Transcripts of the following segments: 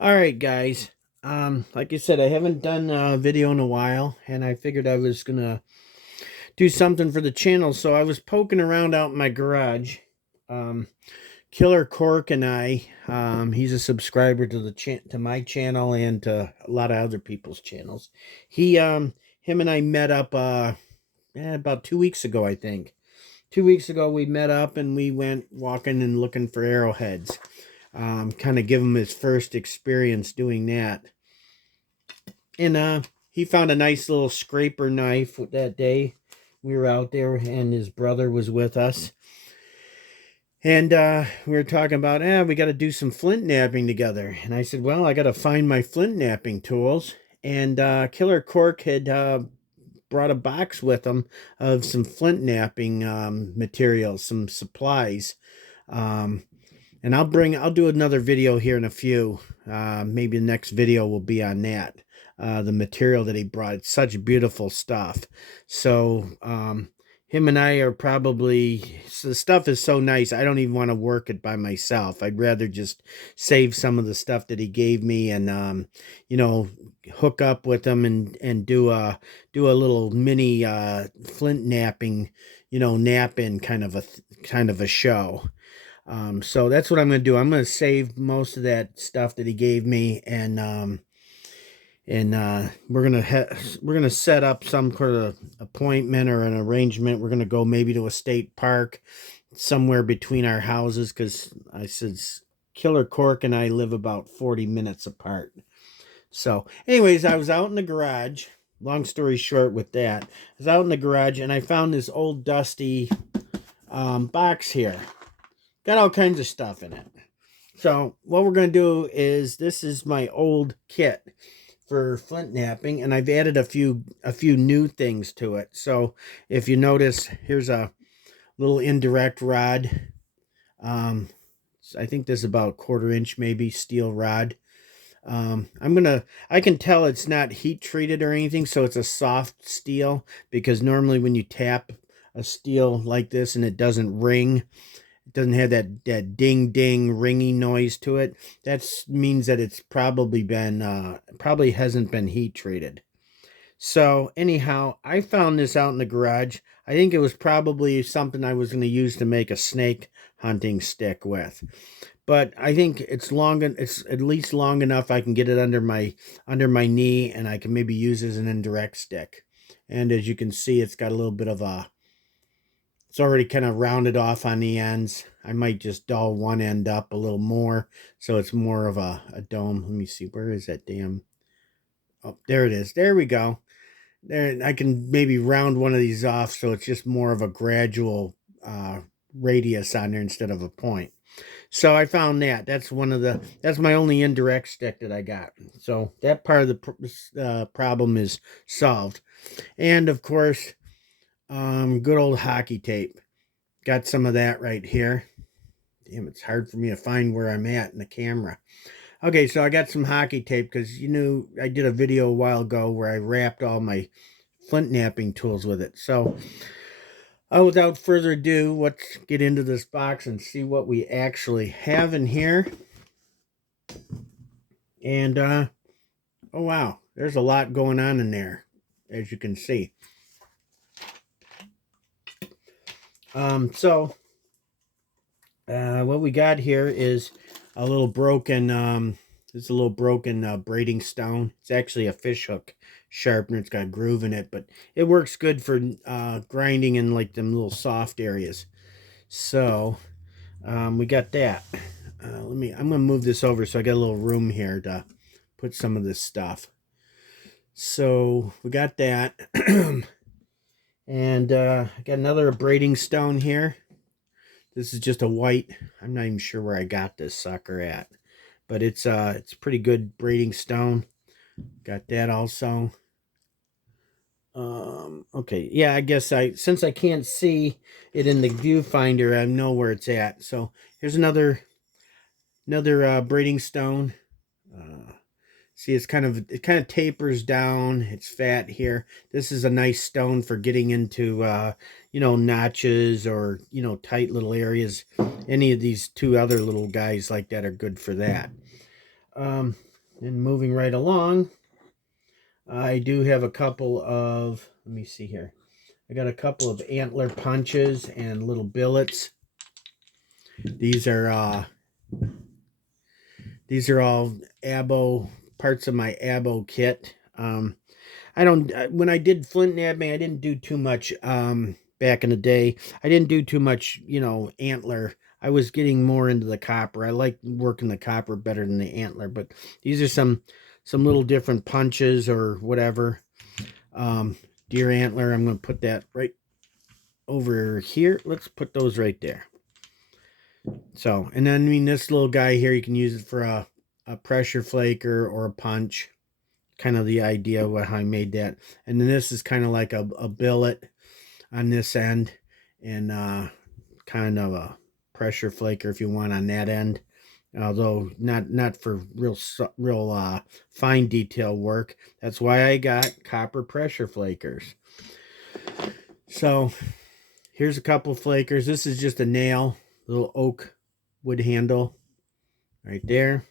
All right, guys. Like I said, I haven't done a video in a while, and I figured I was gonna do something for the channel. So I was poking around out in my garage. Um, Killer Cork and he's a subscriber to to my channel and to a lot of other people's channels. Him and I met up about 2 weeks ago, I think. 2 weeks ago, we met up and we went walking and looking for arrowheads. Kind of give him his first experience doing that. And he found a nice little scraper knife that day. We were out there and his brother was with us. And we were talking about, we got to do some flint knapping together. And I said, well, I got to find my flint knapping tools. And Killer Cork had brought a box with him of some flint knapping materials, some supplies. Um, and I'll do another video here in a few. Maybe the next video will be on that. The material that he brought. It's such beautiful stuff. So him and I are probably, the stuff is so nice. I don't even want to work it by myself. I'd rather just save some of the stuff that he gave me and you know, hook up with him and do a little mini flint knapping, nap in kind of a show. So that's what I'm going to do. I'm going to save most of that stuff that he gave me, and we're gonna set up some sort of appointment or an arrangement. We're gonna go maybe to a state park somewhere between our houses because I said Killer Cork and I live about 40 minutes apart. So, anyways, I was out in the garage. Long story short, with that, I was out in the garage and I found this old dusty box here. Got all kinds of stuff in it. So what we're going to do is, this is my old kit for flint knapping, and I've added a few new things to it. So if you notice, here's a little indirect rod. I think this is about 1/4 inch, maybe, steel rod. I can tell it's not heat treated or anything, so it's a soft steel, because normally when you tap a steel like this and it doesn't ring, it doesn't have that ding ding ringy noise to it, that means that it's probably been probably hasn't been heat treated. So anyhow, I found this out in the garage. I think it was probably something I was going to use to make a snake hunting stick with, but I think it's at least long enough I can get it under my knee, and I can maybe use it as an indirect stick. And as you can see, it's got a little bit of it's already kind of rounded off on the ends. I might just dull one end up a little more, so it's more of a dome. Let me see, where is that damn... Oh, there it is. There we go. There, I can maybe round one of these off so it's just more of a gradual radius on there instead of a point. So I found that. That's my only indirect stick that I got. So that part of the problem is solved. And of course, good old hockey tape. Got some of that right here. Damn, it's hard for me to find where I'm at in the camera. Okay, so I got some hockey tape because I did a video a while ago where I wrapped all my flint knapping tools with it. So without further ado, let's get into this box and see what we actually have in here. And oh wow, there's a lot going on in there, as you can see. So what we got here is a little broken it's a little broken braiding stone. It's actually a fish hook sharpener. It's got a groove in it, but it works good for grinding in like them little soft areas. So we got that. I'm gonna move this over so I got a little room here to put some of this stuff. So we got that. And I got another braiding stone here. This is just a white. I'm not even sure where I got this sucker at, but it's pretty good braiding stone. Got that also. Okay, yeah, I guess since I can't see it in the viewfinder, I know where it's at. So here's another braiding stone. See, it kind of tapers down. It's fat here. This is a nice stone for getting into notches or tight little areas. Any of these two other little guys like that are good for that. And moving right along, I do have a couple of, let me see here. I got a couple of antler punches and little billets. These are all abo parts of my abo kit. I don't, when I did flint knapping, I didn't do too much back in the day. I didn't do too much, antler. I was getting more into the copper. I like working the copper better than the antler, but these are some little different punches or whatever. Deer antler, I'm going to put that right over here. Let's put those right there. So, and then I mean this little guy here, you can use it for a pressure flaker or a punch. Kind of the idea of how I made that. And then this is kind of like a billet on this end, and kind of a pressure flaker if you want on that end. Although not for real fine detail work. That's why I got copper pressure flakers. So here's a couple flakers. This is just a nail, little oak wood handle right there.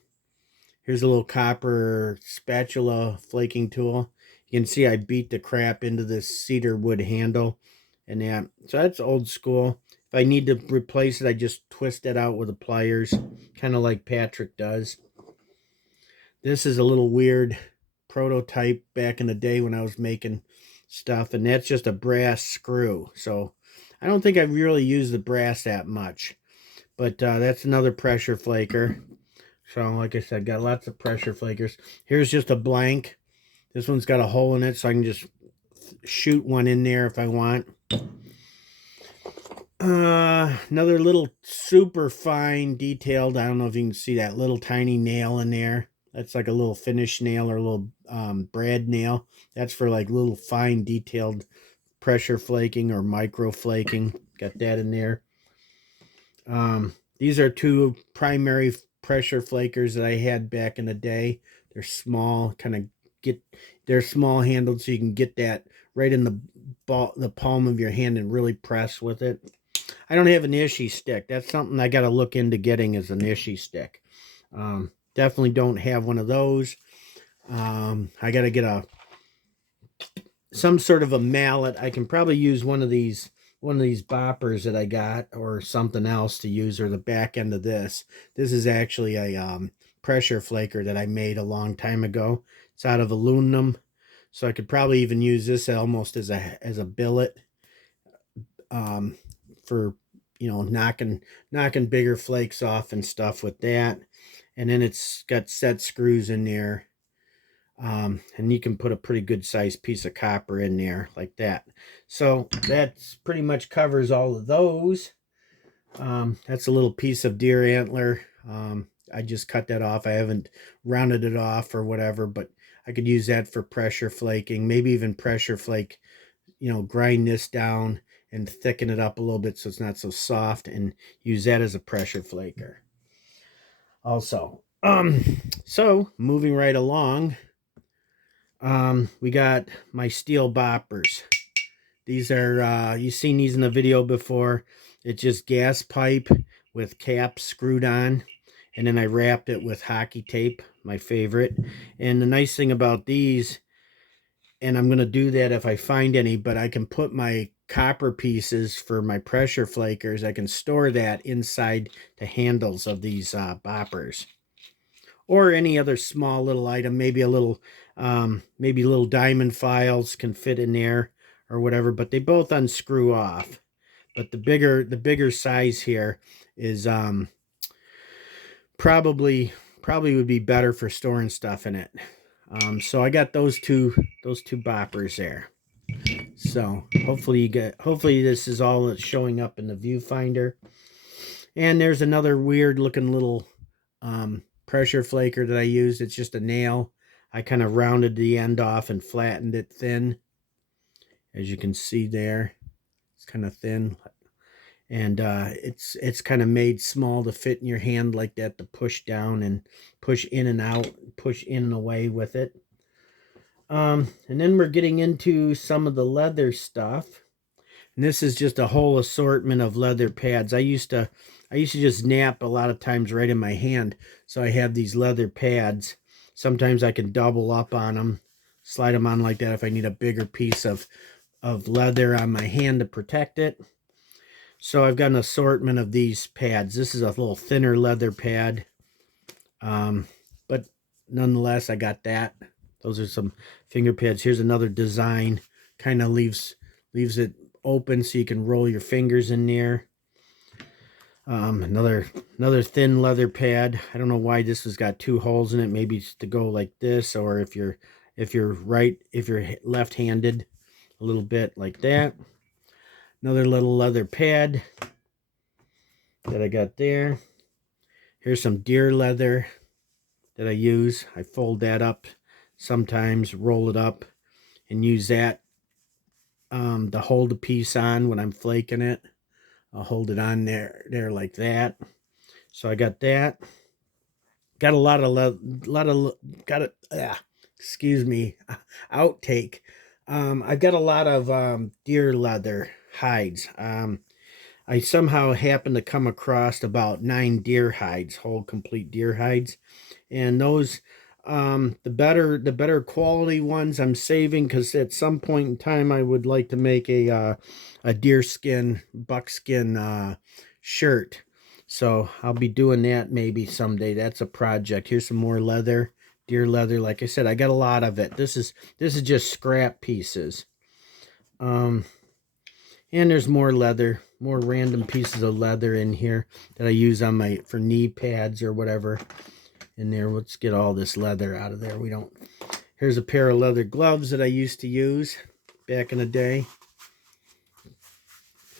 Here's a little copper spatula flaking tool. You can see I beat the crap into this cedar wood handle and that. So that's old school. If I need to replace it, I just twist it out with the pliers, kind of like Patrick does. This is a little weird prototype back in the day when I was making stuff, and that's just a brass screw. So I don't think I've really used the brass that much, but that's another pressure flaker. So like I said, got lots of pressure flakers. Here's just a blank. This one's got a hole in it, so I can just shoot one in there if I want. Another little super fine detailed, I don't know if you can see that little tiny nail in there. That's like a little finish nail or a little brad nail. That's for like little fine detailed pressure flaking or micro flaking. Got that in there. These are two primary pressure flakers that I had back in the day. They're small, they're small handled, so you can get that right in the palm of your hand and really press with it. I don't have an ishy stick. That's something I got to look into getting, is an ishy stick. Definitely don't have one of those. I got to get some sort of a mallet. I can probably use one of these boppers that I got, or something else to use, or the back end of this. This is actually a pressure flaker that I made a long time ago. It's out of aluminum, so I could probably even use this almost as a billet, for knocking bigger flakes off and stuff with that. And then it's got set screws in there. And you can put a pretty good sized piece of copper in there like that. So that's pretty much covers all of those. That's a little piece of deer antler. I just cut that off. I haven't rounded it off or whatever, but I could use that for pressure flaking, maybe even pressure flake, grind this down and thicken it up a little bit so it's not so soft, and use that as a pressure flaker also. So moving right along, we got my steel boppers. These are, you've seen these in the video before. It's just gas pipe with caps screwed on, and then I wrapped it with hockey tape, my favorite. And the nice thing about these, and I'm going to do that if I find any, but I can put my copper pieces for my pressure flakers, I can store that inside the handles of these boppers. Or any other small little item, maybe maybe little diamond files can fit in there or whatever, but they both unscrew off. But the bigger size here is probably would be better for storing stuff in it. So I got those two boppers there. So hopefully this is all that's showing up in the viewfinder. And there's another weird looking little pressure flaker that I used. It's just a nail. I kind of rounded the end off and flattened it thin. As you can see there, it's kind of thin. And it's kind of made small to fit in your hand like that, to push down and push in and out, push in and away with it. And then we're getting into some of the leather stuff. And this is just a whole assortment of leather pads. I used to just nap a lot of times right in my hand. So I have these leather pads. Sometimes I can double up on them, slide them on like that if I need a bigger piece of leather on my hand to protect it. So I've got an assortment of these pads. This is a little thinner leather pad. But nonetheless, I got that. Those are some finger pads. Here's another design. Kind of leaves it open so you can roll your fingers in there. Another thin leather pad. I don't know why this has got 2 holes in it. Maybe it's to go like this, or if you're left-handed, a little bit like that. Another little leather pad that I got there. Here's some deer leather that I use. I fold that up sometimes, roll it up, and use that to hold a piece on when I'm flaking it. I'll hold it on there like that. So I got that. Got a lot of excuse me, outtake. I've got a lot of deer leather hides. I somehow happened to come across about 9 deer hides, whole complete deer hides, and those the better quality ones I'm saving, because at some point in time I would like to make a deer skin, buckskin shirt. So I'll be doing that maybe someday. That's a project. Here's some more leather, deer leather. Like I said, I got a lot of it. This is just scrap pieces. And there's more leather, more random pieces of leather in here that I use on for knee pads or whatever. In there, let's get all this leather out of there. Here's a pair of leather gloves that I used to use back in the day.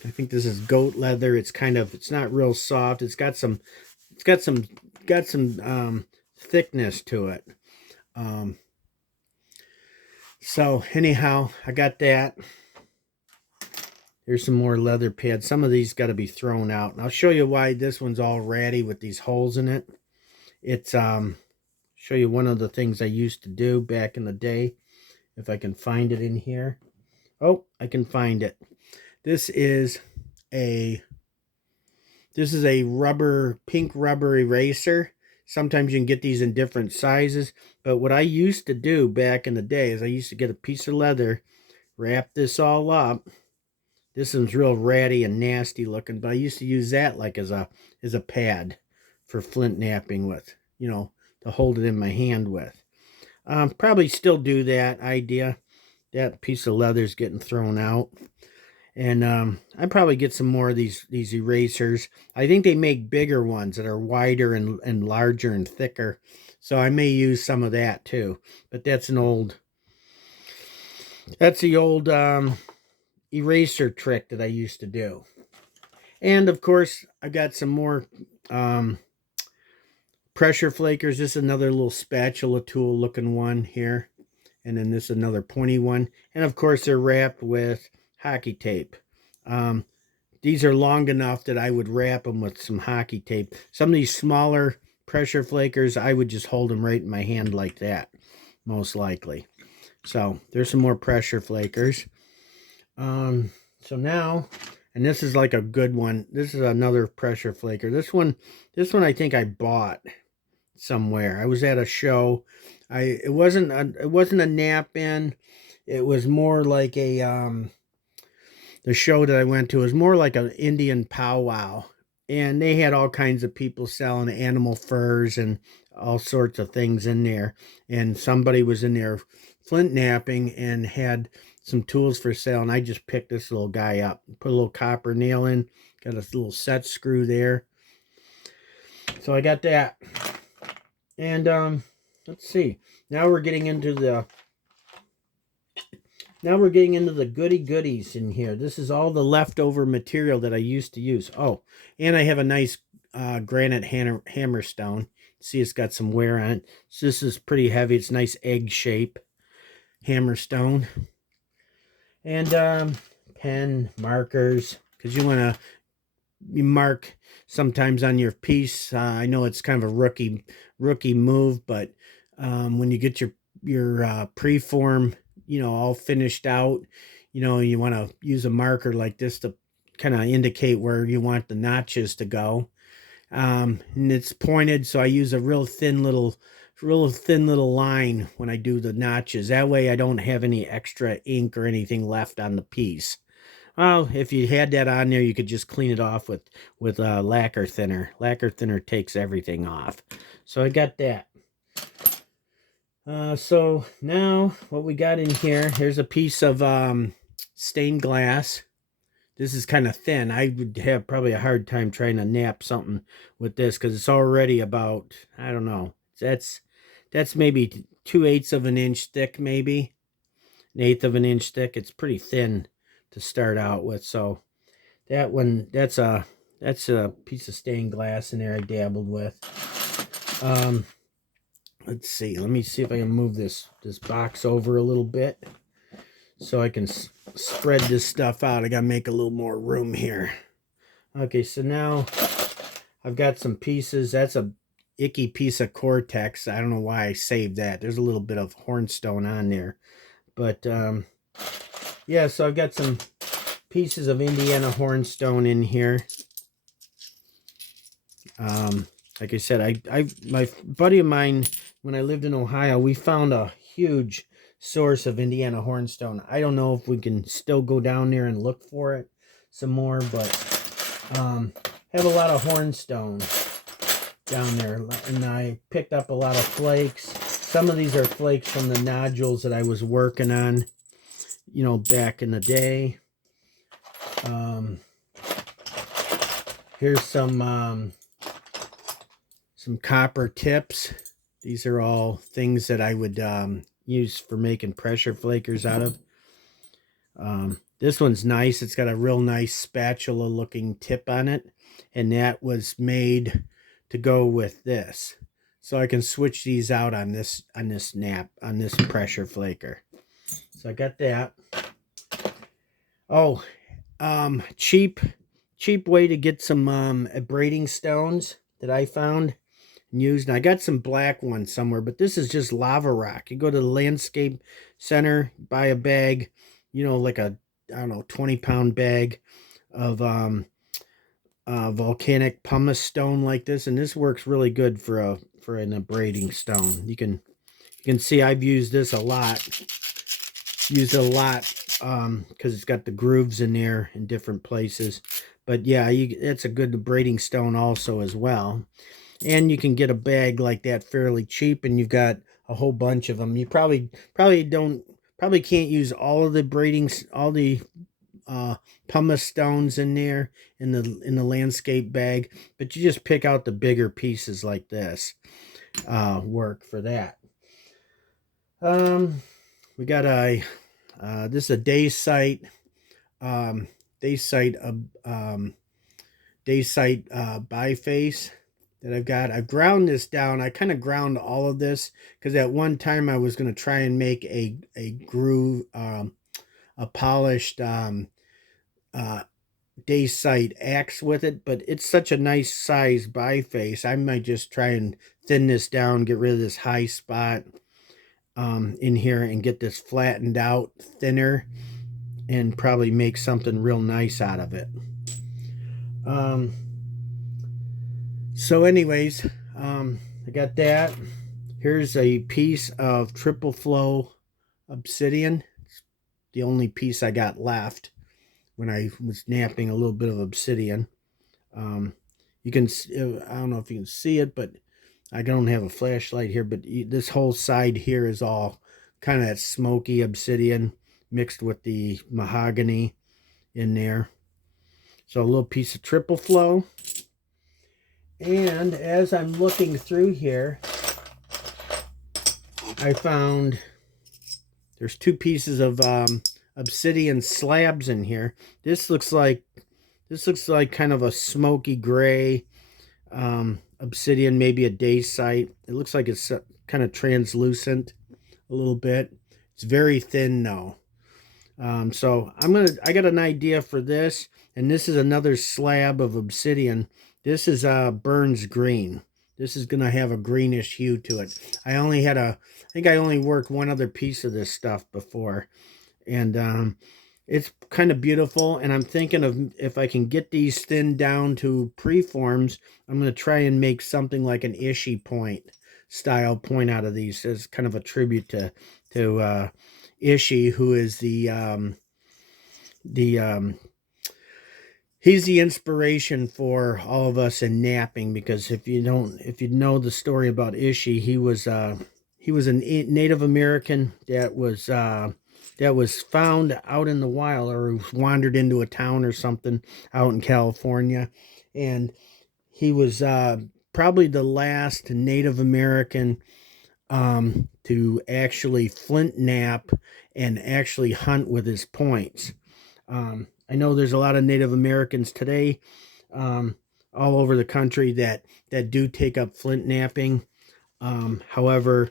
I think this is goat leather. It's not real soft. It's got some thickness to it. So anyhow, I got that. Here's some more leather pads. Some of these got to be thrown out. And I'll show you why this one's all ratty with these holes in it. It's show you one of the things I used to do back in the day. If I can find it in here. Oh, I can find it. This is a pink rubber eraser. Sometimes you can get these in different sizes. But what I used to do back in the day is I used to get a piece of leather, wrap this all up. This one's real ratty and nasty looking, but I used to use that like as a pad for flint knapping with, to hold it in my hand with. Probably still do that idea. That piece of leather's getting thrown out. And I probably get some more of these erasers. I think they make bigger ones that are wider and larger and thicker. So I may use some of that too. But that's the old eraser trick that I used to do. And of course, I got some more pressure flakers. This is another little spatula tool looking one here. And then this is another pointy one. And of course, they're wrapped with hockey tape. These are long enough that I would wrap them with some hockey tape. Some of these smaller pressure flakers, I would just hold them right in my hand like that, most likely. So there's some more pressure flakers. So now, and this is like a good one. This is another pressure flaker. This one I think I bought somewhere. I was at a show. It wasn't a nap in. It was more like the show that I went to was more like an Indian powwow, and they had all kinds of people selling animal furs and all sorts of things in there. And somebody was in there flint knapping and had some tools for sale, and I just picked this little guy up, put a little copper nail in, got a little set screw there. So I got that. And let's see. Now we're getting into the goody goodies in here. This is all the leftover material that I used to use. Oh, and I have a nice granite hammer stone. See, it's got some wear on it. So this is pretty heavy. It's nice egg shape hammer stone. And pen, markers, because you want to mark sometimes on your piece. I know it's kind of a rookie move, but when you get your preform, all finished out, you want to use a marker like this to kind of indicate where you want the notches to go. And it's pointed, so I use a real thin little line when I do the notches. That way I don't have any extra ink or anything left on the piece. Well, if you had that on there, you could just clean it off with lacquer thinner. Lacquer thinner takes everything off. So I got that. So now what we got in here, here's a piece of stained glass. This is kind of thin. I would have probably a hard time trying to nap something with this because it's already about, I don't know, that's maybe 2/8 of an inch thick, maybe 1/8 of an inch thick. It's pretty thin to start out with. So that one, that's a piece of stained glass in there I dabbled with. Let's see. Let me see if I can move this box over a little bit so I can spread this stuff out. I gotta make a little more room here. Okay, so now I've got some pieces. That's a icky piece of Cortex. I don't know why I saved that. There's a little bit of hornstone on there. But yeah, so I've got some pieces of Indiana hornstone in here. Like I said, my buddy of mine, when I lived in Ohio, we found a huge source of Indiana hornstone. I don't know if we can still go down there and look for it some more, but have a lot of hornstone down there. And I picked up a lot of flakes. Some of these are flakes from the nodules that I was working on, you know, back in the day. Here's some copper tips. These are all things that I would use for making pressure flakers out of. This one's nice. It's got a real nice spatula looking tip on it, and that was made to go with this, so I can switch these out on this pressure flaker. So I got that. Oh, cheap way to get some braiding stones that I found and used. And I got some black ones somewhere, but this is just lava rock. You go to the landscape center, buy a bag, you know, like a, I don't know, 20-pound bag of volcanic pumice stone like this, and this works really good for an braiding stone. You can see I've used this a lot. Used it a lot because it's got the grooves in there in different places. But yeah, it's a good braiding stone also as well. And you can get a bag like that fairly cheap, and you've got a whole bunch of them. You probably can't use all of the pumice stones in there in the landscape bag, but you just pick out the bigger pieces like this. Work for that. We got this is a day sight biface that I've got. I've ground this down. I kind of ground all of this because at one time I was going to try and make a groove, a polished day sight axe with it, but it's such a nice size biface. I might just try and thin this down, get rid of this high spot in here, and get this flattened out thinner, and probably make something real nice out of it. So anyways, I got that. Here's a piece of triple flow obsidian. It's the only piece I got left when I was knapping a little bit of obsidian. You can, I don't know if you can see it, but I don't have a flashlight here, but this whole side here is all kind of that smoky obsidian mixed with the mahogany in there. So a little piece of triple flow. And as I'm looking through here, I found there's two pieces of obsidian slabs in here. This looks like kind of a smoky gray obsidian, maybe a day sight. It looks like it's kind of translucent a little bit. It's very thin though. So I got an idea for this, and this is another slab of obsidian. This is Burns green. This is gonna have a greenish hue to it. I think I only worked one other piece of this stuff before, and it's kind of beautiful, and I'm thinking of if I can get these thinned down to preforms, I'm going to try and make something like an Ishi point style point out of these as kind of a tribute to Ishi, who is the he's the inspiration for all of us in knapping, because if you know the story about Ishi, he was a Native American that was found out in the wild, or wandered into a town or something out in California, and he was probably the last Native American to actually flint knap and actually hunt with his points. I know there's a lot of Native Americans today all over the country that do take up flint knapping. However,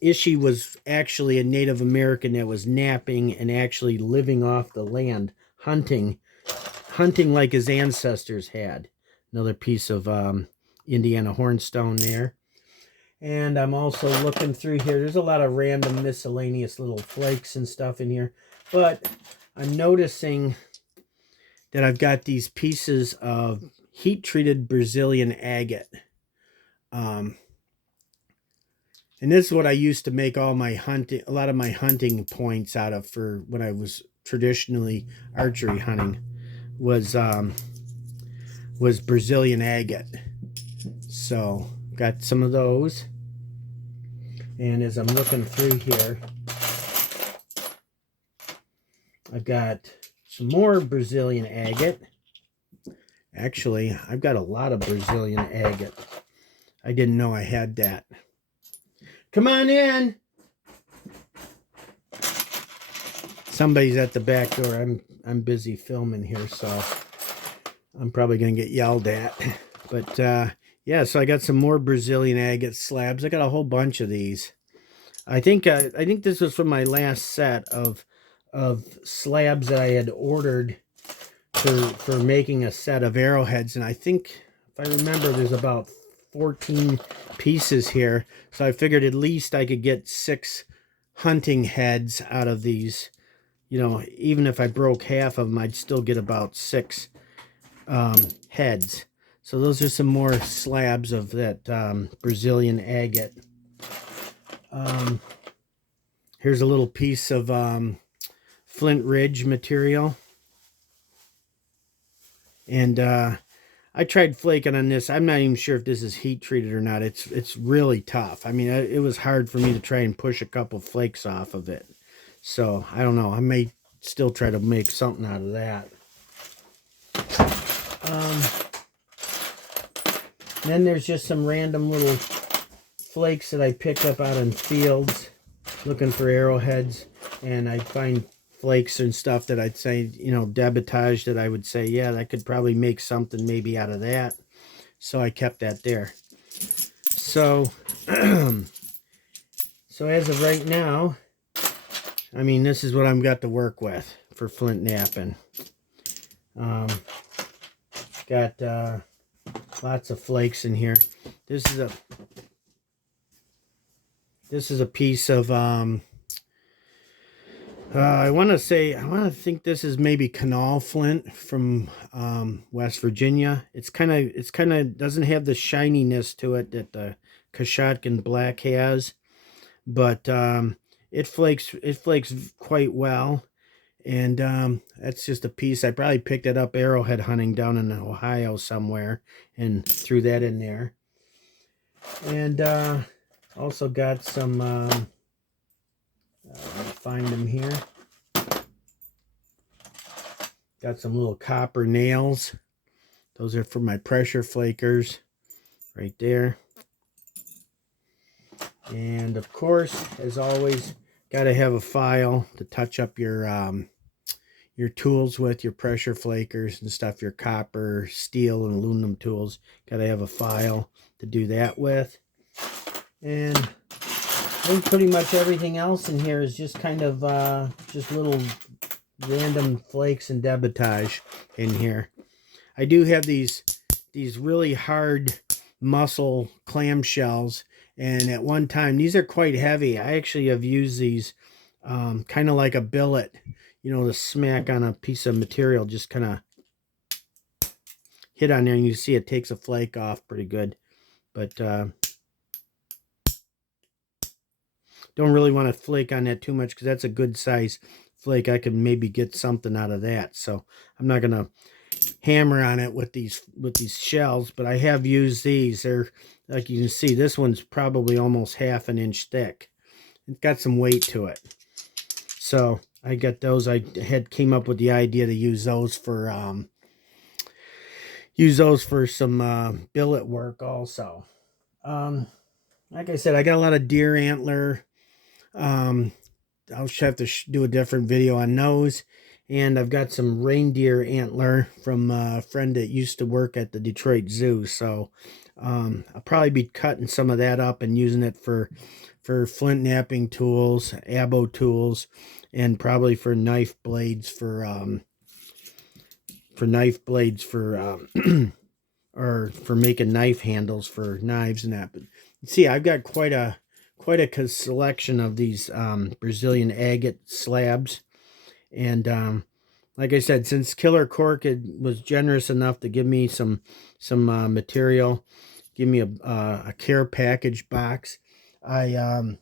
Ishi was actually a Native American that was napping and actually living off the land, hunting like his ancestors had. Another piece of Indiana hornstone there. And I'm also looking through here. There's a lot of random miscellaneous little flakes and stuff in here. But I'm noticing that I've got these pieces of heat-treated Brazilian agate. And this is what I used to make all my hunting, a lot of my hunting points out of for when I was traditionally archery hunting, was Brazilian agate. So got some of those. And as I'm looking through here, I've got some more Brazilian agate. Actually, I've got a lot of Brazilian agate. I didn't know I had that. Come on in. Somebody's at the back door. I'm busy filming here, so I'm probably gonna get yelled at. But yeah, so I got some more Brazilian agate slabs. I got a whole bunch of these. I think this was from my last set of slabs that I had ordered for making a set of arrowheads, and I think, if I remember, there's about 14 pieces here. So I figured at least I could get 6 hunting heads out of these. You know, even if I broke half of them, I'd still get about 6 heads. So those are some more slabs of that Brazilian agate. Here's a little piece of Flint Ridge material. And I tried flaking on this. I'm not even sure if this is heat treated or not. It's really tough. I mean, it was hard for me to try and push a couple flakes off of it. So I don't know. I may still try to make something out of that. Then there's just some random little flakes that I picked up out in fields looking for arrowheads, and I find flakes and stuff that I'd say, you know, debitage, that I would say, yeah, I could probably make something maybe out of that. So I kept that there. So, so as of right now, I mean, this is what I've got to work with for flint knapping. Got lots of flakes in here. This is a piece of I want to think this is maybe canal flint from West Virginia. It's kind of doesn't have the shininess to it that the Kashotkin black has, but it flakes quite well. And that's just a piece. I probably picked it up arrowhead hunting down in Ohio somewhere and threw that in there. And also got some find them here. Got some little copper nails. Those are for my pressure flakers right there. And of course, as always, got to have a file to touch up your tools with, your pressure flakers and stuff, your copper, steel, and aluminum tools. Got to have a file to do that with. And I think pretty much everything else in here is just kind of just little random flakes and debitage in here. I do have these really hard muscle clamshells, and at one time, these are quite heavy. I actually have used these kind of like a billet, the smack on a piece of material, just kind of hit on there, and you see it takes a flake off pretty good. But don't really want to flake on that too much, because that's a good size flake. I could maybe get something out of that. So I'm not gonna hammer on it with these shells, but I have used these. They're, like you can see, this one's probably almost half an inch thick. It's got some weight to it. So I got those. I came up with the idea to use those for some billet work also. Like I said, I got a lot of deer antler. I'll have to do a different video on those. And I've got some reindeer antler from a friend that used to work at the Detroit Zoo. So I'll probably be cutting some of that up and using it for flint knapping tools, abo tools, and probably for knife blades for or for making knife handles for knives and that. But see, I've got quite a selection of these Brazilian agate slabs. And like I said, since Killer Cork was generous enough to give me some material, give me a care package box, I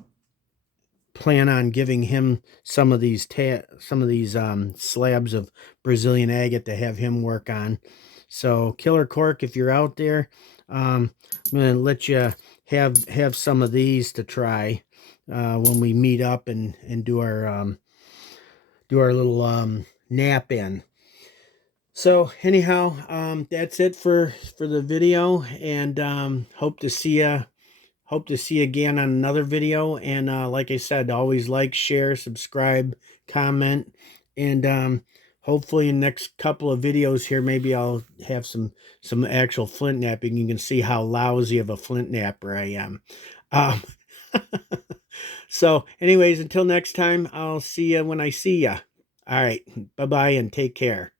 plan on giving him some of these slabs of Brazilian agate to have him work on. So Killer Cork, if you're out there, I'm gonna let you have some of these to try when we meet up and do our little nap in. So anyhow, that's it for the video, and hope to see you again on another video. And like I said, always like, share, subscribe, comment, and hopefully in the next couple of videos here, maybe I'll have some actual flint knapping. You can see how lousy of a flint napper I am. Um, so anyways, until next time, I'll see you when I see you. All right, bye-bye and take care.